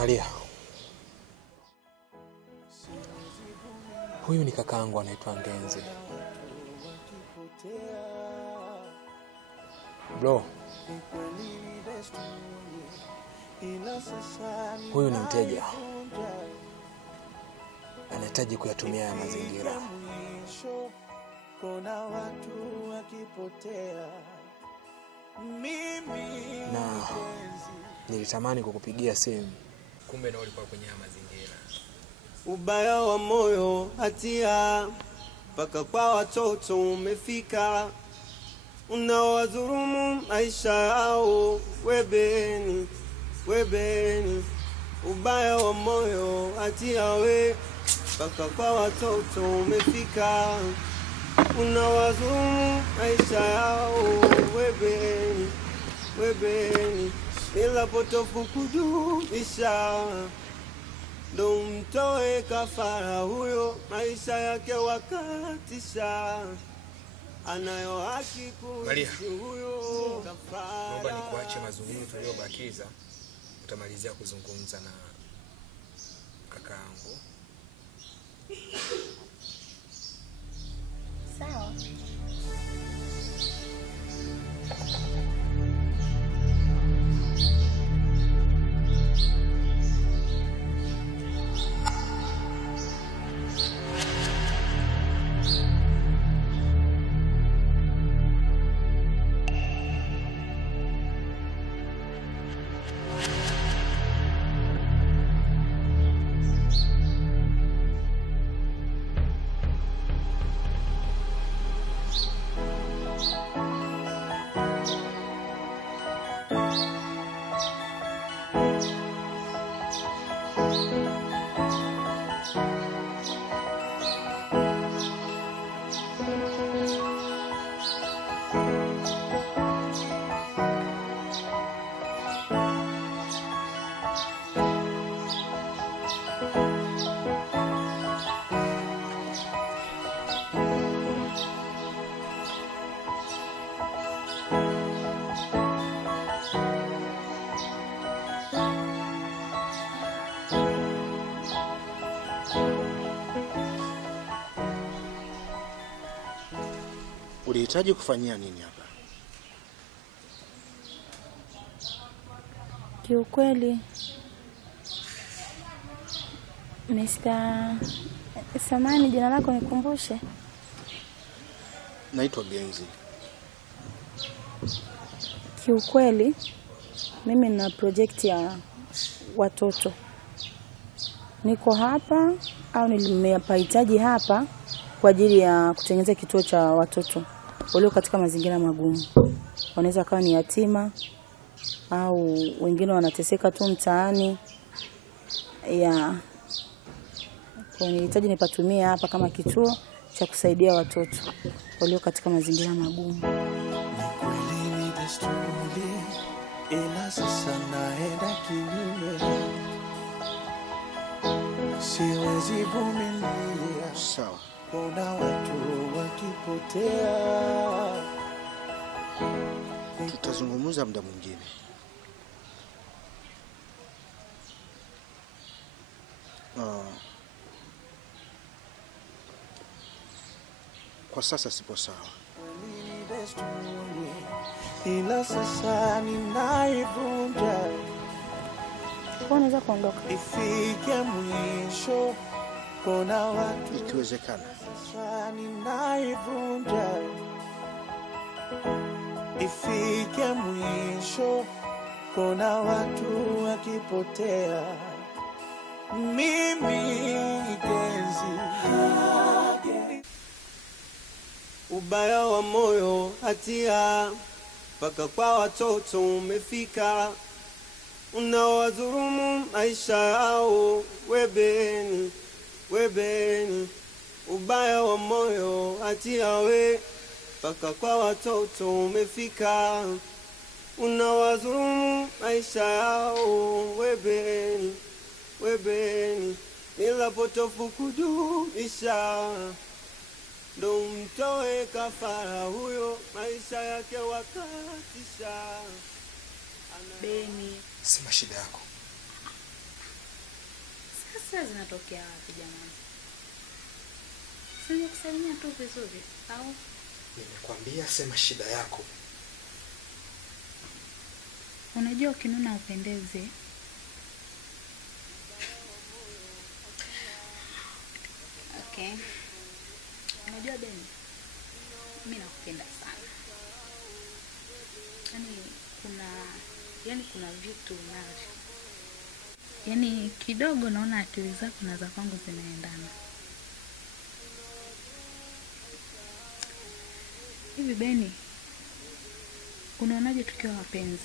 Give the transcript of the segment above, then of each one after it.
Maria, huyu ni kakaangu anaitwa Ngenzi. Bro, huyu ni mteja, anahitaji kuyatumia ya mazingira. Na nilitamani kukupigia simu, kumbe na ulikuwa kwenye mazingira. Ubaya wa moyo hatia mpaka kwa watoto umefika, unawadhulumu maisha yao. Webeni ubaya wa moyo hatia mpaka kwa watoto umefika, unawadhulumu maisha yao. Webeni bila potofu kudumisha, ndo mtoe kafara huyo, maisha yake wakatisha, anayo haki kuishi huyo kafara. Naomba nikuache mazungumzo tuliyobakiza, utamalizia kuzungumza na kakaangu. Sawa. Ulihitaji kufanyia nini hapa? Kiukweli Mr. Samani, jina lako nikumbushe? Naitwa Genzi. Kiukweli mimi nina project ya watoto. Niko hapa au nimepahitaji hapa kwa ajili ya kutengeneza kituo cha watoto walio katika mazingira magumu. Wanaweza kuwa ni yatima au wengine wanateseka tu mtaani. Kwa nilihitaji nipatumie hapa kama kituo cha kusaidia watoto walio katika mazingira magumu. Ni kweli ni desturi, ila sasa naenda kinyume. Siwezi vumilia. Sawa. Kuna watu wakipotea. Tutazungumza muda mwingine. Kwa sasa sipo sawa. Ila sasa ninaivunja. Unaweza kuondoka. Ifike mwisho, kuna watu ikiwezekana. Sasa ninaivunja. Ifike mwisho, kuna watu wakipotea. Mimi Genzi. Ubaya wa moyo hatia mpaka kwa watoto umefika, unawadhulumu maisha yao. Webeni ubaya wa moyo hatia mpaka kwa watoto umefika, unawadhulumu maisha yao. Webeni bila potofu kudumisha, ndo mtoe kafara huyo, maisha yake wakatisha. Beni, Sema shida yako. Sasa zinatokea wapi jamani? Sije kusalimia tu vizuri au? Nimekwambia sema shida yako. Unajua ukinuna upendeze. Okay. Unajua Beni, mimi nakupenda sana. Kuna vitu navyo. Yaani kidogo naona akili zako na za kwangu zinaendana. Hivi Beni, unaonaje tukiwa wapenzi?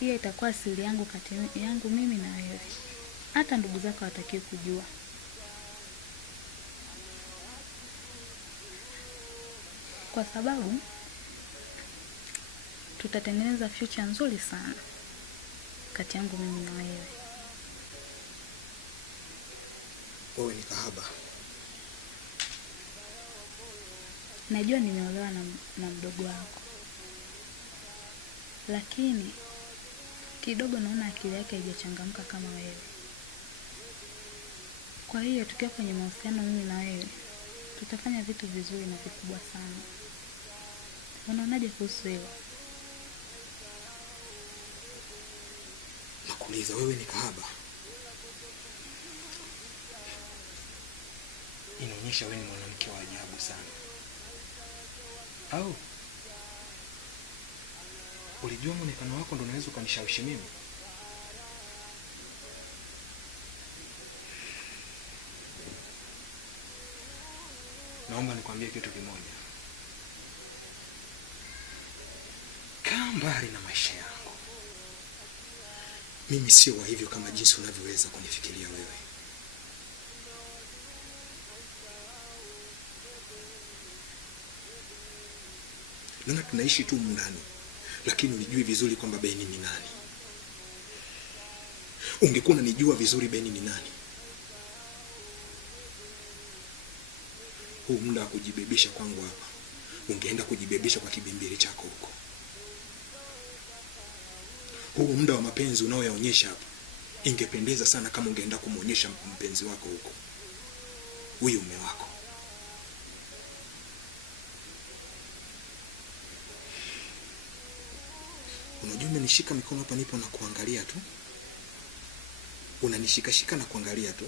Hiyo itakuwa siri yangu kati yangu mimi na wewe. Hata ndugu zako hawataki kujua. Kwa sababu tutatengeneza future nzuri sana kati yangu mimi na wewe. Wewe ni kahaba. Najua nimeolewa na mdogo wako. Lakini kidogo naona akili yake haijachangamka kama wewe. Kwa hiyo tukiwa kwenye mahusiano mimi na wewe, tutafanya vitu vizuri na vikubwa sana. Unaonaje kuhusu hilo? Nakuuliza, wewe ni kahaba? Inaonyesha wewe ni mwanamke wa ajabu sana. Au ulijua muonekano wako ndio unaweza ukanishawishi mimi? Naomba nikwambie kitu kimoja. Kaa mbali na maisha yangu. Mimi sio wa hivyo kama jinsi unavyoweza kunifikiria wewe. Naona tunaishi tu ndani, lakini ulijui vizuri kwamba Beni ni nani. Ungekuwa unanijua vizuri Beni ni nani, huu muda wa kujibebisha kwangu hapa, ungeenda kujibebisha kwa kibimbili chako huko. Huu muda wa mapenzi unaoyaonyesha hapa, ingependeza sana kama ungeenda kumuonyesha mpenzi wako huko, huyo mume wako. Unajua umenishika mikono hapa, nipo na kuangalia tu. Unanishika na kuangalia tu.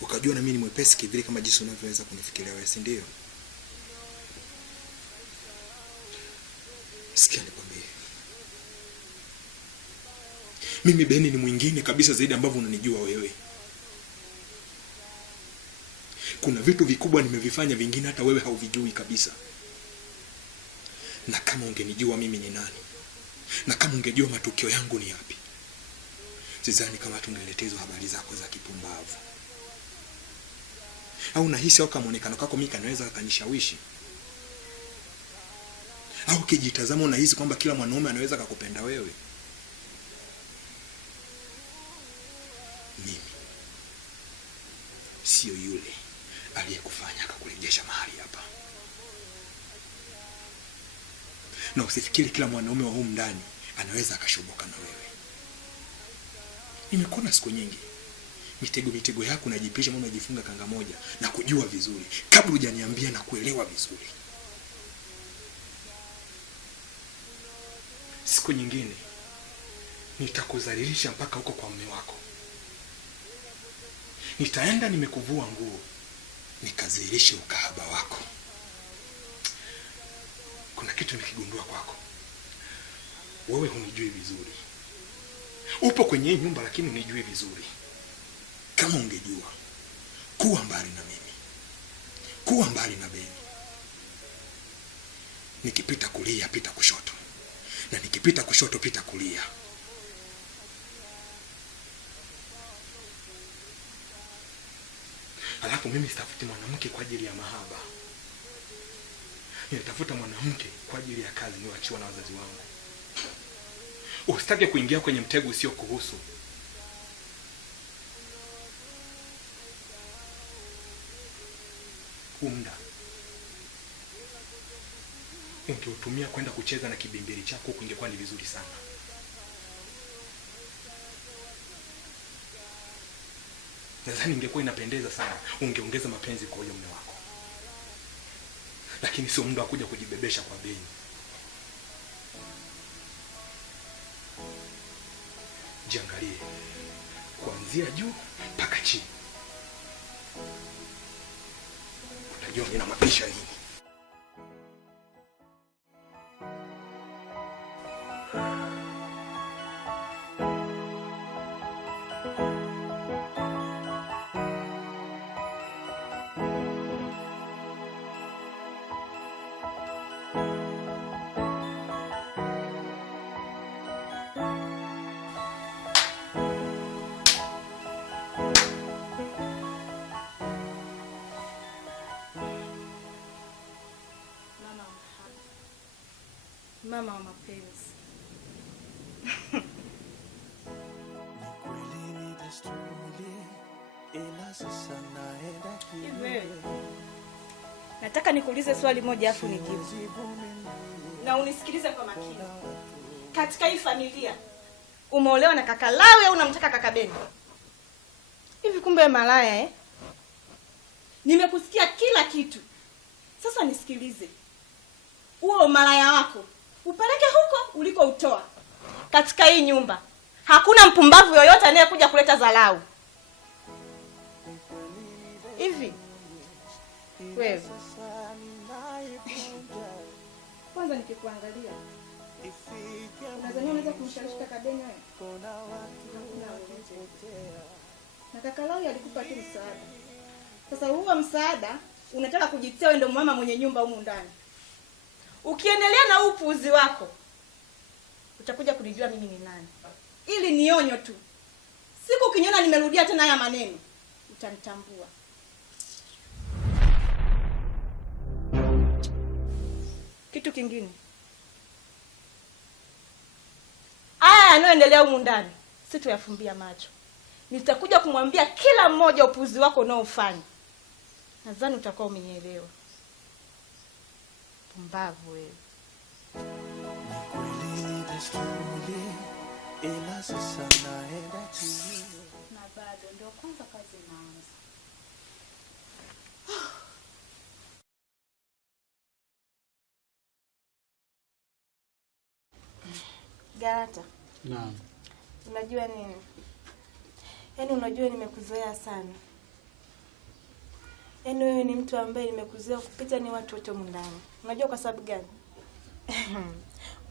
Ukajua na mimi ni mwepesi kivile kama jinsi unavyoweza kunifikiria wewe, si ndio? Sikia nikwambie. Mimi Beni ni mwingine kabisa zaidi ambavyo unanijua wewe. Kuna vitu vikubwa nimevifanya vingine hata wewe hauvijui kabisa. Na kama ungenijua mimi ni nani, na kama ungejua matukio yangu ni yapi, sidhani kama tungeletezwa habari zako za kipumbavu. Au nahisi au kama muonekano wako mimi kanaweza kanishawishi? Au kijitazama unahisi kwamba kila mwanaume anaweza kukupenda wewe? Mimi sio yule aliyekufanya akakurejesha mahali hapa. Na usifikiri kila mwanaume wa humu ndani anaweza akashoboka na wewe. Nimekuona siku nyingi. Mitego yako unajipisha, mama unajifunga kanga moja na kujua vizuri kabla hujaniambia na kuelewa vizuri. Siku nyingine nitakudhalilisha mpaka huko kwa mume wako. Nitaenda nimekuvua nguo, nikadhihirishe ukahaba wako. Kuna kitu nimekigundua kwako. Wewe hunijui vizuri. Upo kwenye nyumba lakini unijui vizuri. Kama ungejua, kuwa mbali na mimi. Kuwa mbali na Beni. Nikipita kulia pita kushoto, na nikipita kushoto pita kulia. Alafu mimi sitafuti mwanamke kwa ajili ya mahaba. Nitafuta mwanamke kwa ajili ya kazi niwachiwa na wazazi wangu. Usitake kuingia kwenye mtego usio kuhusu. Muda ungeutumia kwenda kucheza na kibimbiri chako, kungekuwa ni vizuri sana. nadhani ingekuwa inapendeza sana ungeongeza mapenzi kwa huyo mume wako. Lakini sio muda wa kuja kujibebesha kwa bei. Jiangalie kuanzia juu mpaka chini. Unajua nina mapisha nini? Mama wa mapenzi. Nataka nikuulize swali moja afu nijibu. Na unisikilize kwa makini. Katika hii familia umeolewa na kaka Lawi au unamtaka kaka Beni? Hivi kumbe malaya eh? Nimekusikia kila kitu. Sasa nisikilize. Huo malaya wako upeleke huko uliko utoa. Katika hii nyumba hakuna mpumbavu yoyote anayekuja kuleta dharau. Hivi wewe kwanza nikikuangalia unaweza kumshawishi kaka Beni wewe? Na kaka Lawi alikupa tu msaada. Sasa huo msaada unataka kujitia wewe ndio mama mwenye nyumba humu ndani. Ukiendelea na upuuzi wako utakuja kunijua mimi ni nani. Ili nionyo tu. Siku ukiniona nimerudia tena haya maneno utanitambua. Kitu kingine. Haya yanayoendelea humu ndani sitoyafumbia macho. Nitakuja kumwambia kila mmoja upuuzi wako unaofanya. Nadhani utakuwa umenielewa. Pumbavu wewe. Na bado ndio kwanza kazi inaanza. Galata. Naam. Unajua nini? Yaani unajua nimekuzoea sana. Yaani wewe ni mtu ambaye nimekuzoea kupita ni watu wote mndani. Unajua kwa sababu gani?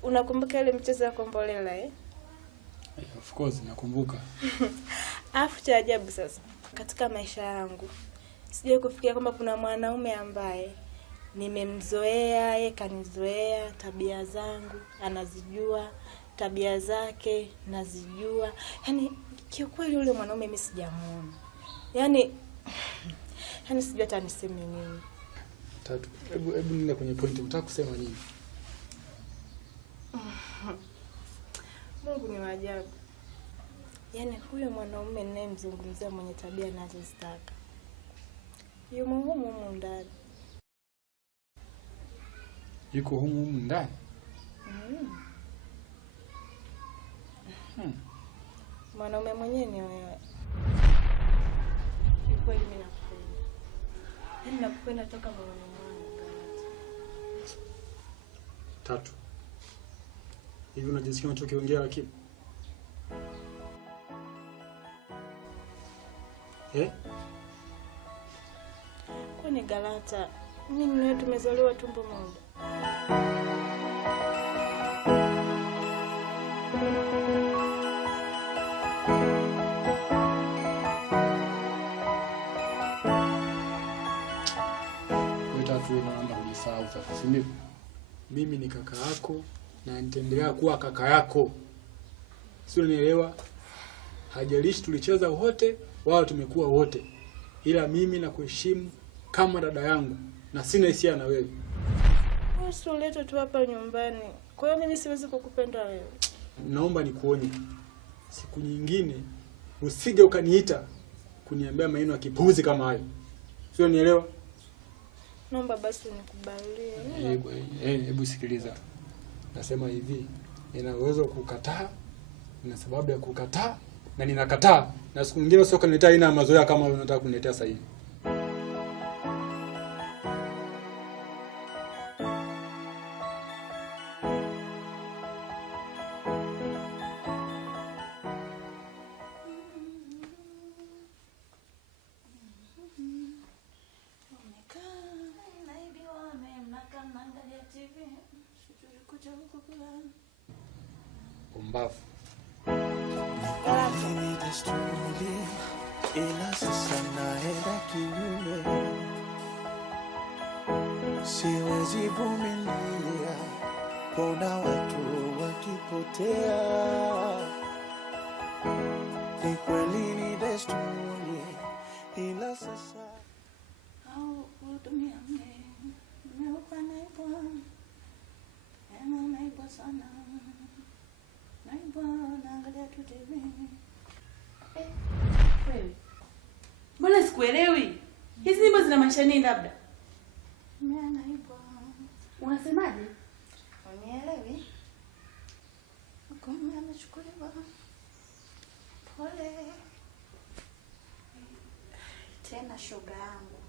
Unakumbuka ile mchezo ya Kombolela eh? Of course nakumbuka. Afu cha ajabu sasa. Katika maisha yangu sijawahi kufikiria kwamba kuna mwanaume ambaye nimemzoea, yeye kanizoea, tabia zangu anazijua, tabia zake nazijua. Yaani kiukweli yule mwanaume mimi sijamuona. Yaani sijui hata niseme nini. Tatu. Hebu nenda kwenye point. Unataka kusema nini? Mungu ni waajabu. Yaani huyo mwanaume ninayemzungumzia mwenye tabia ninazozitaka yumo humu ndani. Yuko humu ndani? Mwanaume mwenyewe ni wewe. Kweli mimi nakupenda. Yaani nakupenda toka moyoni mwangu. Tatu. Hivi unajisikia unachokiongea lakini? Kwani Galata, mimi na wewe tumezaliwa tumbo moja. Naomba kujisahau sasa, si ndio? Mimi ni kaka yako na nitaendelea kuwa kaka yako. Sio, unielewa? Hajalishi tulicheza wote wao tumekuwa wote. Ila mimi nakuheshimu kama dada yangu na sina hisia na wewe. Wewe sio leta tu hapa nyumbani. Kwa hiyo mimi siwezi kukupenda wewe. Naomba nikuonye. Siku nyingine usije ukaniita kuniambia maneno ya kipuzi kama hayo. Sio, unielewa? Naomba basi unikubalie. Hebu sikiliza. Nasema hivi, nina uwezo kukataa, nina sababu ya kukataa, na ninakataa, na siku nyingine sio kaniletea aina mazoea kama unataka kuniletea sasa hivi. Umbavu. Mimi desturi, ila sasa naenda kinyume. Siwezi vumilia kuona watu wakipotea. Ni kweli ni desturi, ila sasa Wewe. Mbona sikuelewi? Hizi nyimbo zinamaanisha nini labda? Unasemaje? Unielewi? Kama amechukuliwa. Pole. Tena shoga yangu.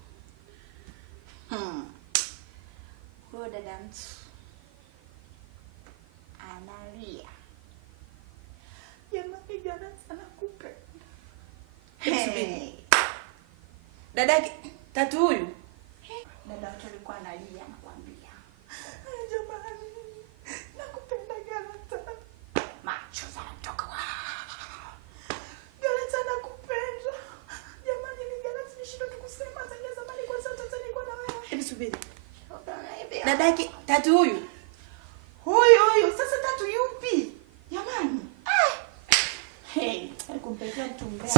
Huyo dada mtu analia. Jamani, jana sana kupenda. Hey. Dada Tatu huyu? Dada watu alikuwa analia nakwambia. Jamani, nakupenda jana sana. Macho yanatoka. Jana sana kupenda. Jamani, ni jana tunashindwa kusema sasa zamani kwa sasa nilikuwa na wewe. Hebu subiri. Dada Tatu huyu? Huyu sasa Tatu yupi? Jamani. Hey, alikumpelekea mtu mbaya.